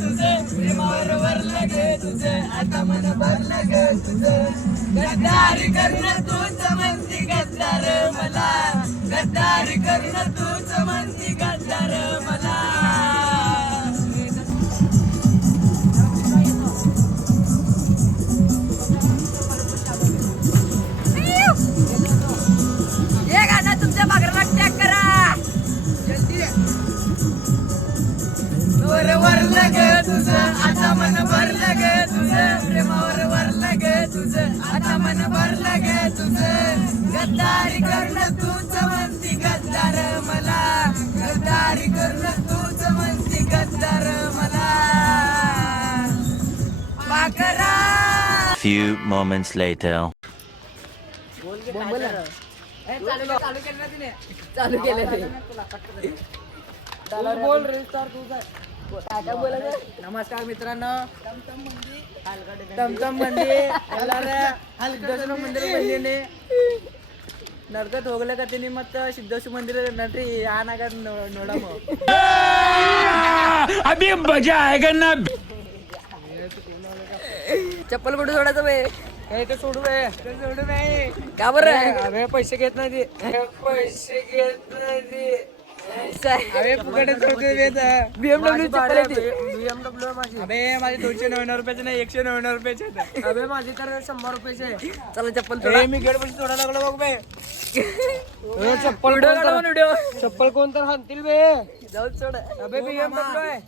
तुझं प्रेमावर वरलं ग तुझं आता मन भरलं ग तुझं गद्दारी करणं तूच म्हणती गद्दार मला गद्दारी करणं तूच म्हणती गद्दार मला हे गाणं तुमच्या बागराला टॅग करा वर वरलं ग तुझं आता मन भरलं ग तुझं प्रेमावर वरलं ग तुझं आता मन भरलं ग तुझं गद्दारी करणं तूच म्हणती गद्दार मला गद्दारी करणं तूच म्हणती गद्दार मला पाकरा. Few moments later. चालू केलं ते बोल रे स्टार तुझा काय बोलायचं. नमस्कार मित्रांनो टमटम मंदी ಸಿದ್ದೇಶ್ವರ ಮಂದಿರ ಬಂದೀನಿ ನಡ್ಕತ್ ಹೋಗ್ಲಕತ್ತೀನಿ ಮತ್ತ ಸಿದ್ದೇಶ್ವರ ಮಂದಿರ ನಡ್ರಿ ಆನಾಗ ನೋಡಮ್ಮ अभी मजा आएगा ना. चप्पल कुठे सोडायचं बे हे सोडू नाही का बरं अबे पैसे घेत नाही पैसे घेत नाही अबे फुकटे BMW चप्पल आहे ती. BMW माझी अबे माझे 299 रुपयाचे नाही 199 रुपयाचे अबे माझी तर 100 रुपयाचे चला चप्पल सोडा. मी गेट पैसे सोडायला लागलो बघ बे चप्पल व्हिडिओ काढा व्हिडिओ चप्पल कोण तर हाणतील बे जाऊन सोड अबे BMW आहे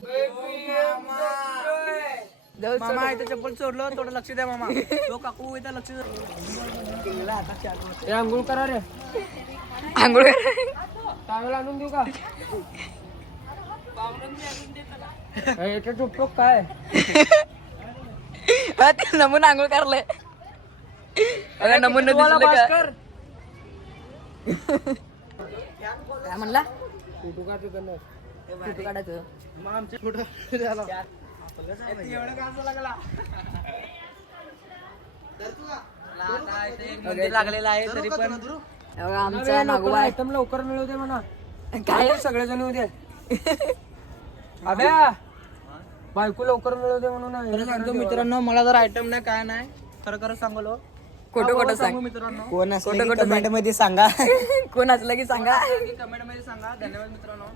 जाऊन मामा इथं चप्पल सोडलं थोडं लक्ष द्या मामा तो काकू इथं लक्ष द्या अंघोळ करा रे आंघोळ चांगला आणून देऊ का याच्या टोपटोप काय ते नमून आंघोळ करलंय अगं नमून दिसलं का काय म्हणला फोटो काढतो फोटो काढायचं मग आमचे फोटो एवढं का लागला लागलेला आहे तरी पण आमचा नागोबा आयटम लवकर मिळवते म्हणा काय सगळेजण उद्या अभ्या बायको लवकर मिळवते म्हणून सांगतो मित्रांनो मला जर आयटम नाही काय नाही खरं खरं सांगलो खोटं खोटं सांग मित्रांनो कोण असलं कमेंट मध्ये सांगा कोण असलं की सांगा कमेंट मध्ये सांगा धन्यवाद मित्रांनो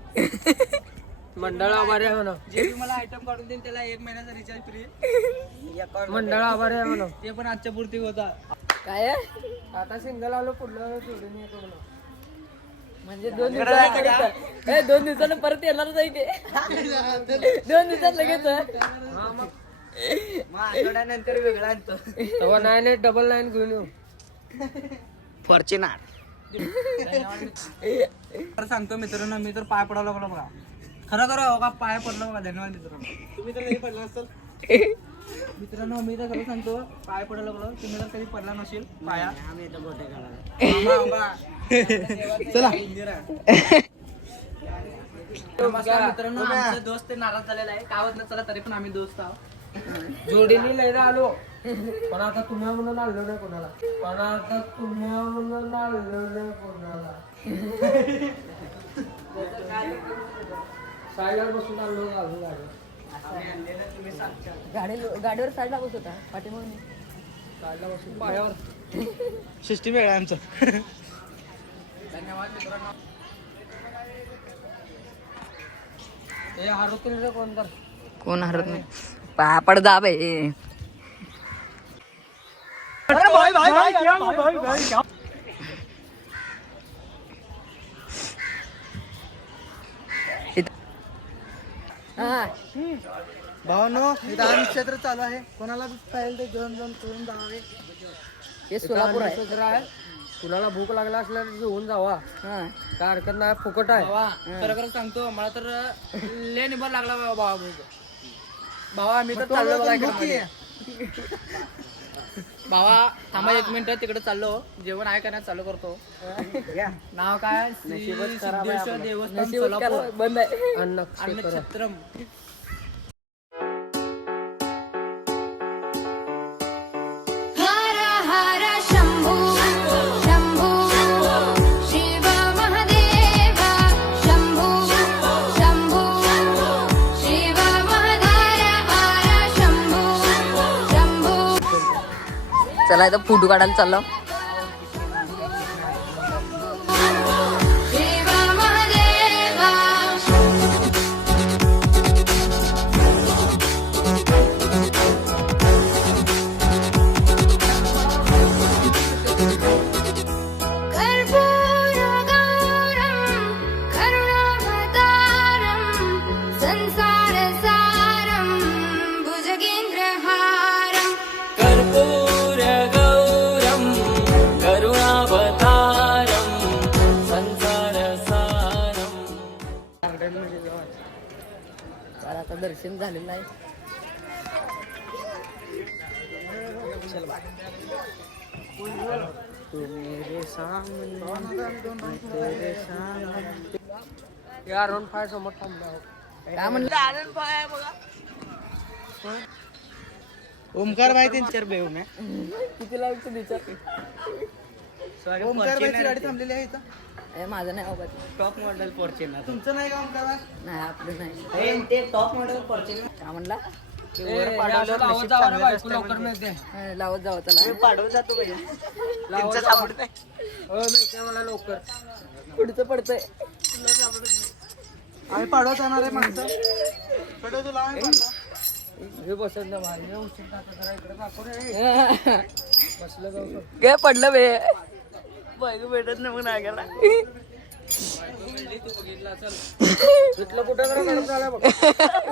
मंडळ आभारी आहे म्हणा जे मला आयटम काढून देईन त्याला 1 महिन्याचा रिचार्ज फ्री मंडळ आभारी आहे म्हणा ते पण आजच्या पुरती होता काय आता सिंगल आलो पुढलं सोडून येतो म्हणा म्हणजे 2 दिवसात 2 दिवसानं परत येणारच आहे ते 2 दिवसात लगेच आठवड्यानंतर वेगळा आणतो तेव्हा 9899 घेऊन येऊ फॉर्च्युनर सांगतो मित्रांनो मी तर पाय पडायला लागलो बघा खरं खरं हो का पाय पडलो बघा धन्यवाद मित्रांनो तुम्ही तर नाही पडला असेल मित्रांनो मी तर खरं सांगतो पाय पडायला लागलो तुम्ही तर कधी पडला नसेल पाया चला मित्रांनो आमचा दोस्त नाराज झालेला आहे काय होत नाही चला तरी पण आम्ही दोस्त आहोत जोडीने लयला आलो पण आता तुम्ही म्हणून आलो नाही कोणाला साईडवर बसून आलो गाडीवर साईडला बसत होता पाठीमागून साईडला बसून पायावर सिस्टीम वेगळा आमचं धन्यवाद मित्रांनो हे आरोग्य रे कोण तर कोण हरत नाही पापड दाब आहे भावनो दान क्षेत्र चालू आहे कोणाला पाहिजे ते घेऊन करून जावे हे सोलापूर आहे कुणाला भूक लागला असल्या घेऊन जावा काय हरकत नाही फुकट आहे खरं खरं सांगतो मला तर ले निभर लागला भावा भूक भावा मी तर चाललो भावा थांबा 1 मिनिट तिकडे चाललो जेवण आहे का चालू करतो नाव काय सिद्धेश्वर देवस्थान सोलापूर बंद आहे अन्नक्षेत्रम शंभू शंभू शिव महादेवा चला आता फोटो काढायला चाललो. आता दर्शन झालेलं आहे. काय म्हणलं? ओमकार भाई त्यांच्यावर बेहून आहे. किती लागतं विचार. ओमकार भाईची गाडी थांबलेली आहे इथं. माझं नाही बाबा. टॉप मॉडेल फॉर्च्युनर तुमचं नाही का ओमकार भाई? नाही आपलं नाही. ते टॉप मॉडेल फॉर्च्युनर काय म्हणला? लवकर मिळते. लावत जावं त्याला. पाडवत जातो त्यांचं सापडत नाही. मला लवकर पुढचं पडतंय. आम्ही पाडवत जाणार आहे माणसं. पडव तुला आम्ही पाडतो. काय पडलं बे. बायको भेटत नाही मग नाही गेला.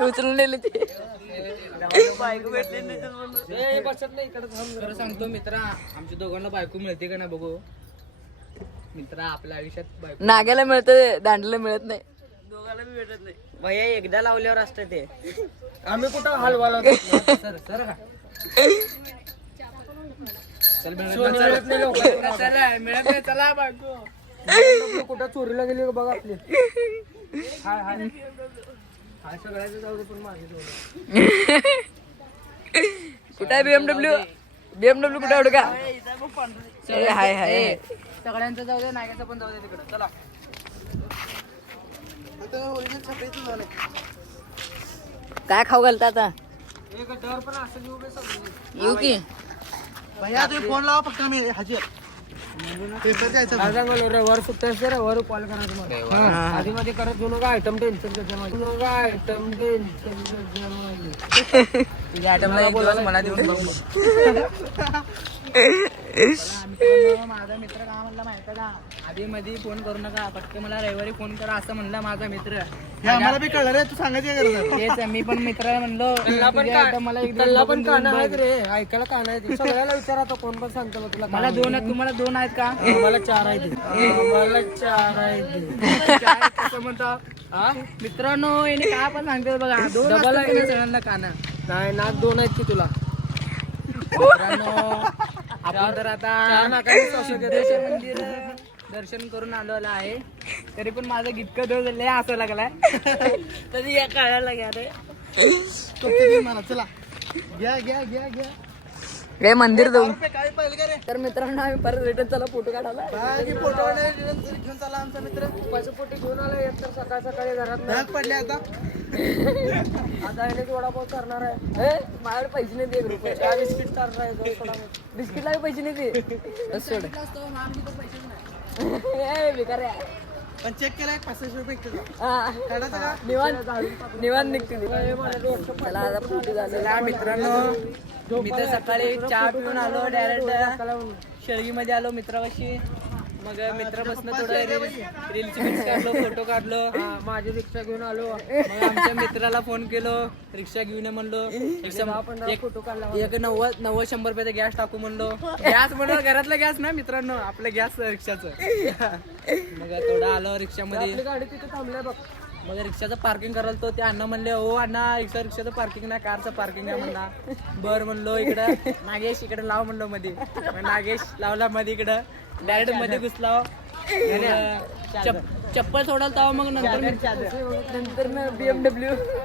उचलून नेले ते. बायको भेटली नाही खरं सांगतो मित्रा, आमच्या दोघांना बायको मिळते का ना बघू. मित्रा आपल्या आयुष्यात बायको नाग्याला मिळतं, दांडला मिळत नाही. दोघाला बी भेटत नाही. भैया एकदा लावल्यावर असतं ते. आम्ही कुठं हलवाला सर सर का चल मिळत नाही चला बायको. कुठं चोरीला गेली बघा आपली. हाय हाय हाय सगळ्याचं जाऊ दे पण माझे कुठं आहे BMW? BMW कुठं एवढं का? हाय हाय. सगळ्यांचं जाऊ दे, नाग्याचं पण जाऊ दे तिकडे. चला काय खाऊ घालता आता? एक डर पण असं येऊ की भैया तुम्ही फोन लावा फक्त मी हजर. पेपर द्यायचं. वर सुट्ट्या सर वर कॉल करा तुम्हाला. आधी मध्ये करत घेऊ नका. आयटम टेन्शन त्याच्यामध्ये आयटम टेन्शन आयटमला एक दिवस मला देऊन बघ. माझा मित्र काय म्हणला माहिती का, आधी मध्ये फोन करू नका, फक्त मला रविवारी फोन करा असं म्हणला माझा मित्र. हे आम्हाला बी कळलं रे, तू सांगायची काय गरज आहे? तेच मी पण मित्र म्हणलो मला एक पण कान आहेत रे, ऐकायला कान आहेत. सगळ्याला विचार आता कोण पण सांगतो बघ तुला. मला 2 आहेत, तुम्हाला 2 आहेत का? मला 4 आहेत. मला 4 आहेत कसं म्हणता मित्रांनो. याने काय पण सांगते बघा, 2 डबल आहे सगळ्यांना काना. नाही नाक 2 आहेत की तुला. मित्रांनो आपण तर आता सिद्धेश्वर मंदिर दर्शन करून आलेलो आहे. तरी पण माझं गीतकं दोष लय असं लागलाय. तरी या काळाला घ्या रे. मला चला घ्या घ्या घ्या घ्या. काय मंदिर जाऊ. काय पाहिलं का रे? तर मित्रांनो आम्ही परत रिटर्न चला फोटो काढायला. फोटो घेऊन चला आमचा मित्र. पोटी घेऊन आला. एक तर सकाळ सकाळी घरात डाग पडले आता. आता याने वडापाव करणार आहे. माझ्याकडे पैसे नाही. 1 रुपये काय बिस्किट करणार आहे. बिस्किटला पैसे नाही ते. सोड बेकार आहे. पण चेक केलाय 500 रुपये किलो. काढायचं का? निवांत निघते. चला आता फोटो झालेला. मित्रांनो मी तर सकाळी चहा पिऊन आलो. डायरेक्ट शेळगीमध्ये आलो मित्रापाशी. मग मित्रापासून थोडं रीलची पिक्स काढलो, फोटो काढलो. माझी रिक्षा घेऊन आलो. मग आमच्या मित्राला फोन केलो, रिक्षा घेऊन ये म्हणलो. फोटो काढला. एक 90-100 रुपयाचा गॅस टाकू म्हणलो. गॅस म्हणलो घरातला गॅस ना मित्रांनो, आपलं गॅस रिक्षाचं. मग थोडं आलो रिक्षामध्ये. गाडी तिथे थांबल्या बघ. मग रिक्षाचं पार्किंग करायला तो ते अण्णा म्हणले, हो अण्णा रिक्षाचं पार्किंग नाही, कारचं पार्किंग आहे म्हणला. बरं म्हणलो. इकडं नागेश इकडे लाव म्हणलो मध्ये. नागेश लावला मध्ये इकडं. डायरेक्ट मध्ये घुसला. चप्पल सोडायला ताव. मग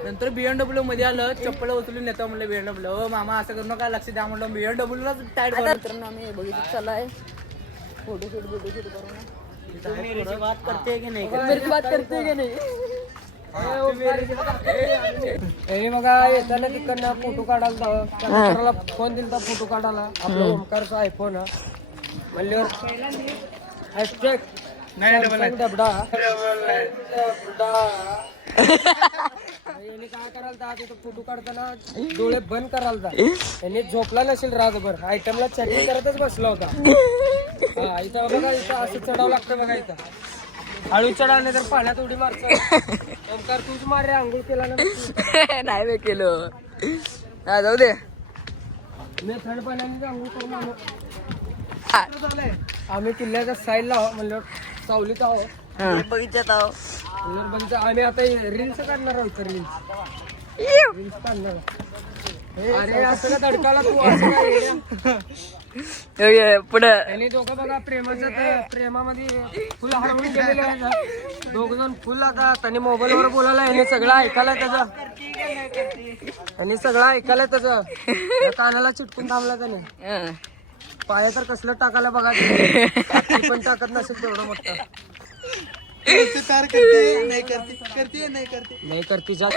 नंतर BMW मध्ये आलं. चप्पल उचलून येतो म्हणलं BMW. हो मामा असं करू नका, लक्ष द्या म्हणलं. BMW ला टाईट मित्रांनो आम्ही बघितलं चाललाय फोटोशूट करून. मेरी बात करते की नाही? मेरी बात करते की नाही? हे बघा येताना तिकडनं फोटो काढायला त्या मित्राला फोन दिलता फोटो काढायला आपला ओमकारचा आयफोन म्हणल्यावर हॅशटॅग डबडा याने काय करायला तिथं फोटो काढताना डोळे बंद करायला याने झोपला नसेल रातभर आयटमला चॅटिंग करतच बसला होता. हा इथं बघा इथं असं चढावं लागतं बघा इथं हळू चढा नाही तर पाण्यात उडी मारचं. ओमकार तूच मार रे आंघोळ केला ना नाही बे केलं. हा जाऊ दे. मी थंड पाण्याने आंघोळ करून आलो. आम्ही किल्ल्याच्या साईडला आहो म्हणलं सावलीत आहो बगीच्यात आहो. बघितलं आम्ही आता रील्स काढणार आहोत. रील्स काढणार. अरे असं का तडकाला तू असं काय पुढं आणि दोघं बघा प्रेमामध्ये फुल हरवून गेलेले आहेत दोघ जण फुल आता त्यांनी मोबाईल वर बोलायला याने सगळं ऐकायला त्याचं कानाला चिटकून थांबला त्याने. पाया तर कसलं टाकायला बघा ते पण टाकत नसेल तेवढं मोठं. नाही करते जास्त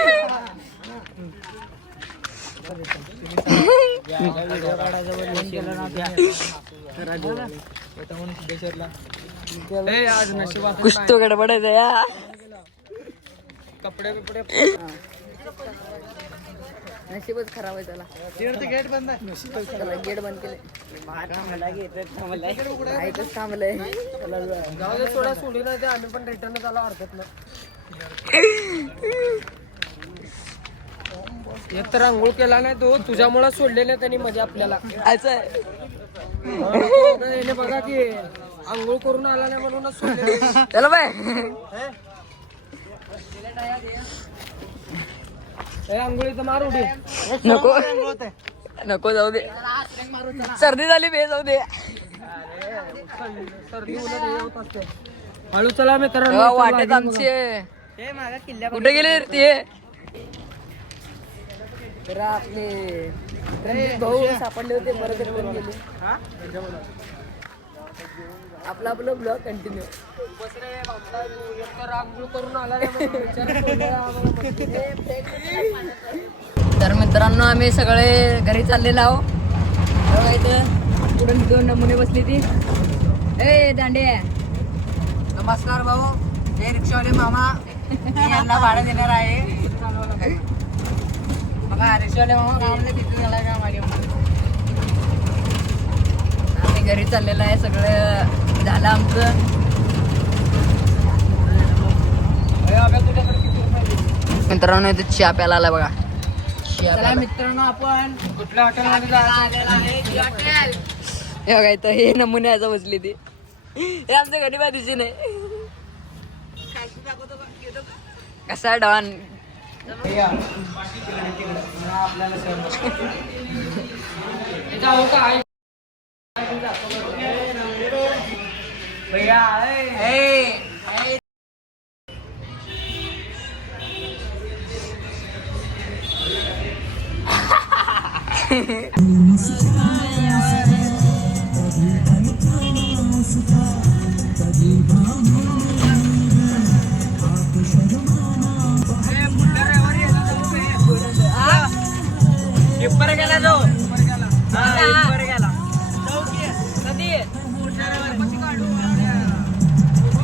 कुछ तो गडबड आहे या. कपडे बिपडे नशीबच खराब आहे त्याला. गेट बंद त्याला गेट बंद केले. थांबलंय. जाऊ दे थोडा सोडी नाही ते आम्ही पण रिटर्न झाला हरकत नाही. एक तर आंघोळ केला नाही तो तुझ्यामुळे सोडलेले त्यांनी म्हणजे आपल्याला असं आहे. याने बघा की आंघोळ करून आला नाही म्हणूनच सोडले चला बाय. आंघोळीचं मार उडी नको नको जाऊ दे. सर्दी झाली बे जाऊ दे. सर्दी होत असते. हळू चला मित्रांनो वाटत आमचे कुठे गेले ते तर आपले रणजित भाऊ सापडले होते परत रिटर्न गेले. आपला ब्लॉग कंटिन्यू. आंघोळ करून आला नाही तर मित्रांनो आम्ही सगळे घरी चाललेलो आहो. बघा इथं पुढे 2 नमुने बसली ती. ए दांडे नमस्कार भाऊ हे रिक्षावाले मामा यांना भाडं देणार आहे. बघा रिक्षावाले मामा गावामध्ये किती झालाय का माझी आम्ही घरी चाललेलं आहे. सगळं झालं आमचं. मित्रांनो इथे चहा प्यायला आला बघा. चला मित्रांनो आपण कुठल्या हॉटेलमध्ये जायचं. हे बघा इथं हे नमुने असं बसली ती. हे आमच्या घरी बाजूची नाही. कसा डॉन आपल्याला जाऊ का भैया ऊपर गेला जो ऊपर गेला कधी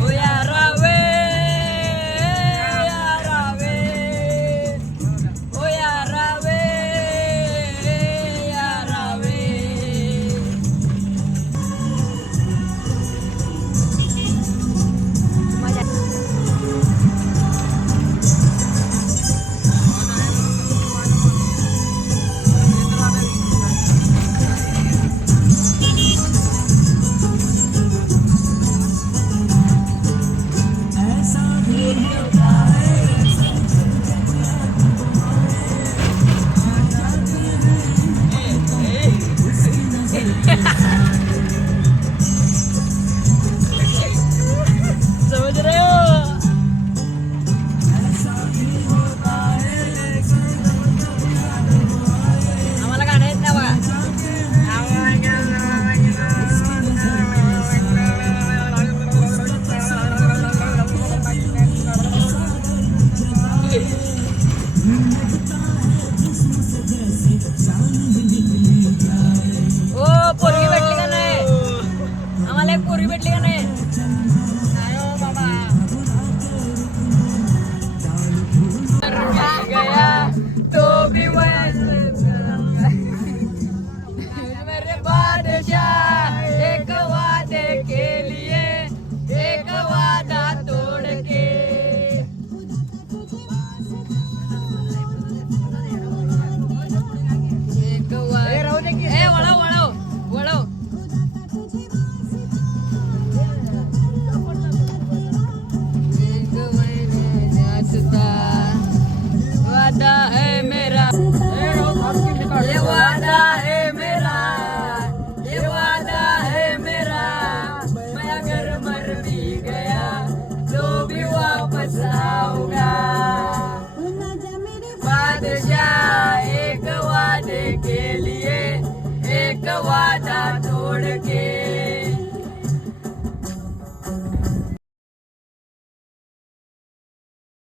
ओ या रावे ओ या रावे या